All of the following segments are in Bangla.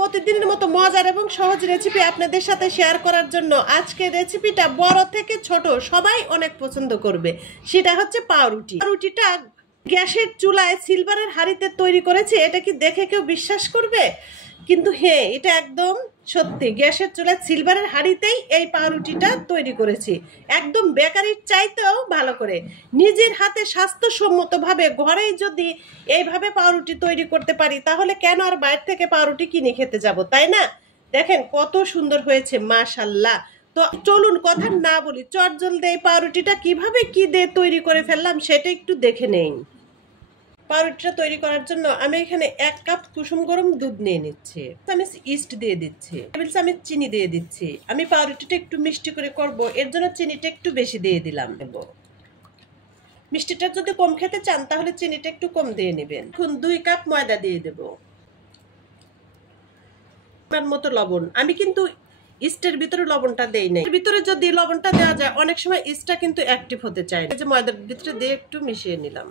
প্রতিদিনের মতো মজার এবং সহজ রেসিপি আপনাদের সাথে শেয়ার করার জন্য আজকে রেসিপিটা বড় থেকে ছোট সবাই অনেক পছন্দ করবে। সেটা হচ্ছে পাউরুটি। পাউরুটিটা গ্যাসের চুলায় সিলভারের হাঁড়িতে তৈরি করেছি। এটা কি দেখে কেউ বিশ্বাস করবে? কিন্তু হ্যাঁ, এটা একদম সত্যি। গ্যাসের চুলায় সিলভারের হাঁড়িতেই এই পাউরুটিটা তৈরি করেছি, একদম বেকারির চাইতেও ভালো করে। নিজের হাতে স্বাস্থ্যসম্মতভাবে ঘরেই যদি এইভাবে পাউরুটি তৈরি করতে পারি, তাহলে কেন আর বাইরে থেকে পাউরুটি কিনে খেতে যাব, তাই না? দেখেন কত সুন্দর হয়েছে, মাশাআল্লাহ। তো চলুন কথা না বলি, চটজলদি এই পাউরুটিটা কিভাবে কি দিয়ে তৈরি করে ফেললাম সেটা একটু দেখে নেই। পাউরুটিটা তৈরি করার জন্য আমি এখানে 1 কাপ কুসুম গরম দুধ নিয়ে নিচ্ছি। আমি ইস্ট দিয়ে দিচ্ছি, টেবিল চামচ চিনি দিয়ে দিচ্ছি। আমি পাউরুটিটা একটু মিষ্টি করে করব, এর জন্য চিনিটা একটু বেশি দিয়ে দিলাম। মিষ্টিটা যদি কম খেতে চান তাহলে চিনিটা একটু কম দিয়ে নেবেন। এখন 2 কাপ ময়দা দিয়ে দেব। আমার মতো লবণ, আমি কিন্তু ইস্টের ভিতরে লবণটা দেই নাই। এর ভিতরে যদি লবণটা দেওয়া যায় অনেক সময় ইস্টটা কিন্তু অ্যাক্টিভ হতে চায় না। এই যে ময়দার ভিতরে দিয়ে একটু মিশিয়ে নিলাম,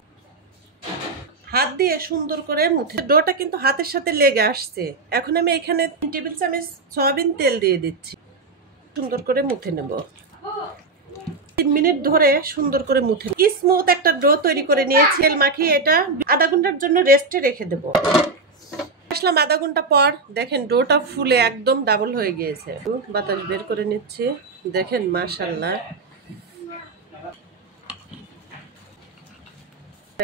হাত দিয়ে সুন্দর করে মুথে। ডোটা কিন্তু হাতের সাথে লেগে আসছে। এখন আমি এখানে 3 টেবিল চামচ সয়াবিন তেল দিয়ে দিচ্ছি, সুন্দর করে মুথে নেব। 3 মিনিট ধরে সুন্দর করে মুথে স্মুথ একটা ডো তৈরি করে নিয়েছি। তেল মাখিয়ে এটা আধা ঘন্টার জন্য রেস্টে রেখে দেব। আসলাম আধা ঘন্টা পর, দেখেন ডোটা ফুলে একদম ডাবল হয়ে গিয়েছে। বাতাস বের করে নিচ্ছি, দেখেন মাশাআল্লাহ।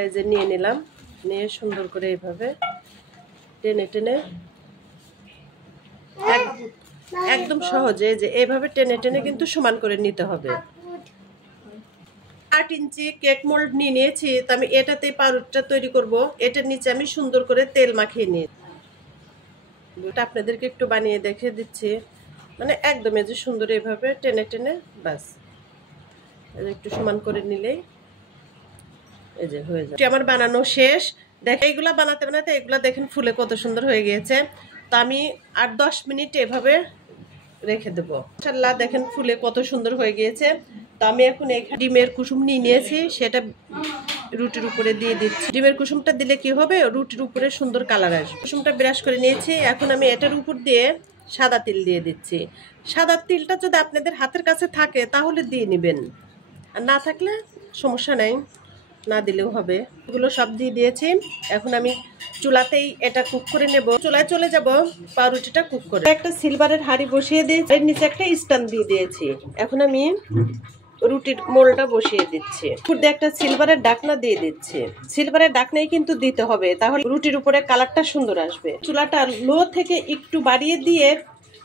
এই যে নিয়ে নিলাম, নিয়ে সুন্দর করে এইভাবে টেনে টেনে একদম সহজে যে এইভাবে টেনে টেনে কিন্তু সমান করে নিতে হবে। 8 ইঞ্চি কেক মোল্ড নিয়ে নিয়েছি। তো আমি এটাতে পাউরুটিটা তৈরি করব। এটার নিচে আমি সুন্দর করে তেল মাখিয়ে নিই। এটা আপনাদেরকে একটু বানিয়ে দেখে দিচ্ছি, মানে একদম এই যে সুন্দর এইভাবে টেনে টেনে বাস একটু সমান করে নিলেই এই যে হয়ে যাবে। আমার বানানো শেষ। দেখেন এইগুলা বানাতে বানাতে এগুলা দেখেন ফুলে কত সুন্দর হয়ে গিয়েছে। তো আমি 8-10 মিনিট এভাবে রেখে দেবো। ইনশাআল্লাহ দেখেন ফুলে কত সুন্দর হয়ে গিয়েছে। তো আমি এখন এখানে ডিমের কুসুম নিয়ে নিয়েছি, সেটা রুটির উপরে দিয়ে দিচ্ছি। ডিমের কুসুমটা দিলে কি হবে, রুটির উপরে সুন্দর কালার আসবে। কুসুমটা ব্রাশ করে নিয়েছি, এখন আমি এটার উপর দিয়ে সাদা তিল দিয়ে দিচ্ছি। সাদা তিলটা যদি আপনাদের হাতের কাছে থাকে তাহলে দিয়ে নেবেন, আর না থাকলে সমস্যা নাই, না দিলেও হবে। এগুলো সব দিয়ে দিয়েছি। এখন আমি চুলাতেই এটা কুক করে নেব। চুলায় চলে যাব পাউরুটিটা কুক করে। একটা সিলভারের হাঁড়ি বসিয়ে দিয়েছি, এর নিচে একটা স্ট্যান্ড দিয়ে দিয়েছি। এখন আমি রুটির মোলটা বসিয়ে দিচ্ছি, উপর দিয়ে একটা সিলভারের ঢাকনা দিয়ে দিচ্ছি। সিলভারের ঢাকনাই কিন্তু দিতে হবে, তাহলে রুটির উপরে কালারটা সুন্দর আসবে। চুলাটা লো থেকে একটু বাড়িয়ে দিয়ে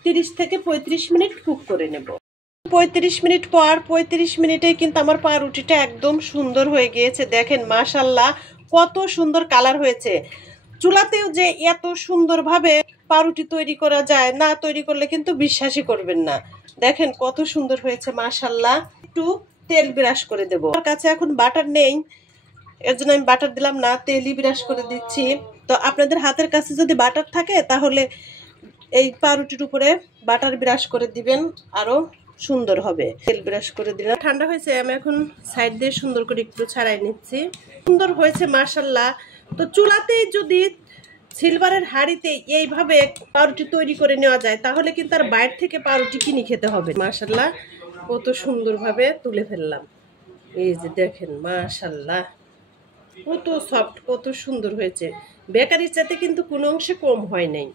30 থেকে 35 মিনিট কুক করে নেব। 35 মিনিট পর 35 মিনিটেই কিন্তু আমার পাউরুটিটা একদম সুন্দর হয়ে গিয়েছে। দেখেন মাশাআল্লাহ কত সুন্দর কালার হয়েছে। চুলাতেও যে এত সুন্দরভাবে পাউরুটি তৈরি করা যায়, না তৈরি করলে কিন্তু বিশ্বাসই করবেন না। দেখেন কত সুন্দর হয়েছে মাশাআল্লাহ। একটু তেল ব্রাশ করে দেব। আমার কাছে এখন বাটার নেই, এর জন্য আমি বাটার দিলাম না, তেলই ব্রাশ করে দিচ্ছি। তো আপনাদের হাতের কাছে যদি বাটার থাকে তাহলে এই পাউরুটির উপরে বাটার ব্রাশ করে দিবেন, আরো সুন্দর হবে। তেল ব্রাশ করে দিলাম। ঠান্ডা হয়েছে, আমি এখন সাইড দিয়ে সুন্দর করে একটু ছাড়াই নিচ্ছি। সুন্দর হয়েছে মাশাআল্লাহ। তো চুলাতেই যদি সিলভারের হাঁড়িতে এইভাবে পাউরুটি তৈরি করে নেওয়া যায় তাহলে কিন্তু আর বাইরে থেকে পাউরুটি কিনে খেতে হবে। মাশাআল্লাহ কত সুন্দরভাবে তুলে ফেললাম। এই যে দেখেন মাশাআল্লাহ কত সফট, কত সুন্দর হয়েছে। বেকারির চাইতে কিন্তু কোনো অংশে কম হয় নাই।